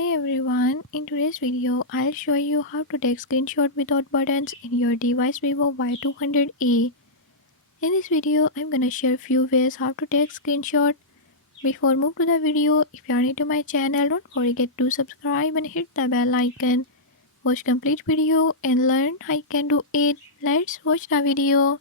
Hey everyone, in today's video, I'll show you how to take screenshot without buttons in your device Vivo Y200e. In this video, I'm gonna share few ways how to take screenshot. Before move to the video, if you are new to my channel, don't forget to subscribe and hit the bell icon. Watch complete video and learn how you can do it. Let's watch the video.